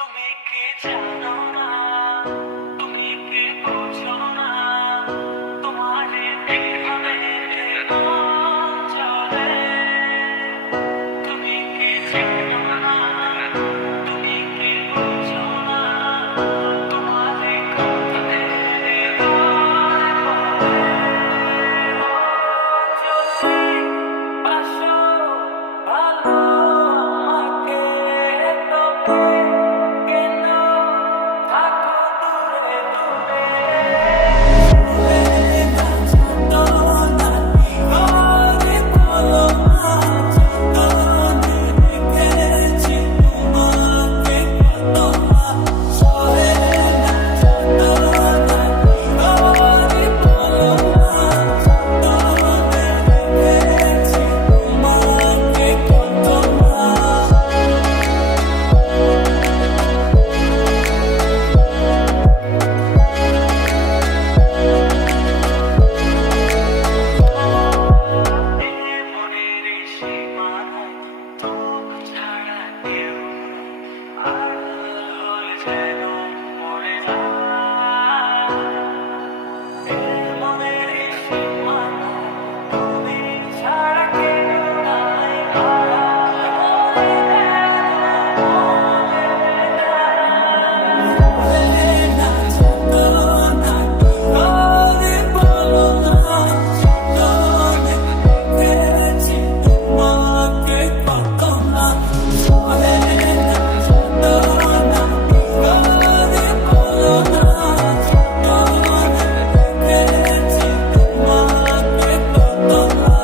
তুমি কি জানো না, তুমি কি বোঝো না, তোমারে কিভাবে মন চলে। তুমি কি জানো না, তুমি কি বোঝো না, তোমারে কথাতে হৃদয় বলে। যদি বাসো ভালো আমাকে, তবে কেন থাকো দূরে দূরে। ভুলে না যেতো না, ঘরে বলো না, যতনে রেখেছি তোমাকে কত না। সহে না যেতো না, ঘরে বলো না, যতনে রেখেছি তোমাকে কত না। মনের সীমানায় তোর ছাড়া কেউ আর হয়ে যেন মরে যায়। মনের সীমানায় তুমি ছাড়া কেউ নাই, আর হয়ে যেন মরে যায়। ভুলে না যেতো না, ঘরে বলো না, যতনে রেখেছি তোমাকে কত না। ভুলে না যেতো না, ঘরে বলো না, যতনে রেখেছি তোমাকে কত না।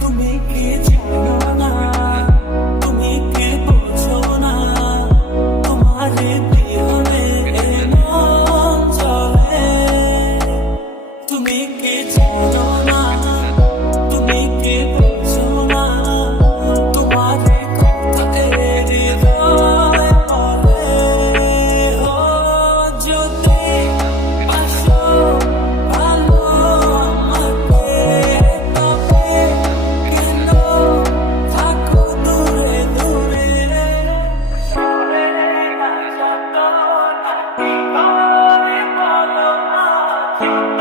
তুমি কি জানো না, তুমি কি বোঝো না, তোমারে কিভাবে মন চলে। তুমি কি জানো না, তুমি কি বোঝো না, তোমারে কথাতে হৃদয় বলে। ও যদি বাসো ভালো আমাকে, তবে কেন থাকো দূরে দূরে। সরে না যেতো না, ঘরে বলো না, যত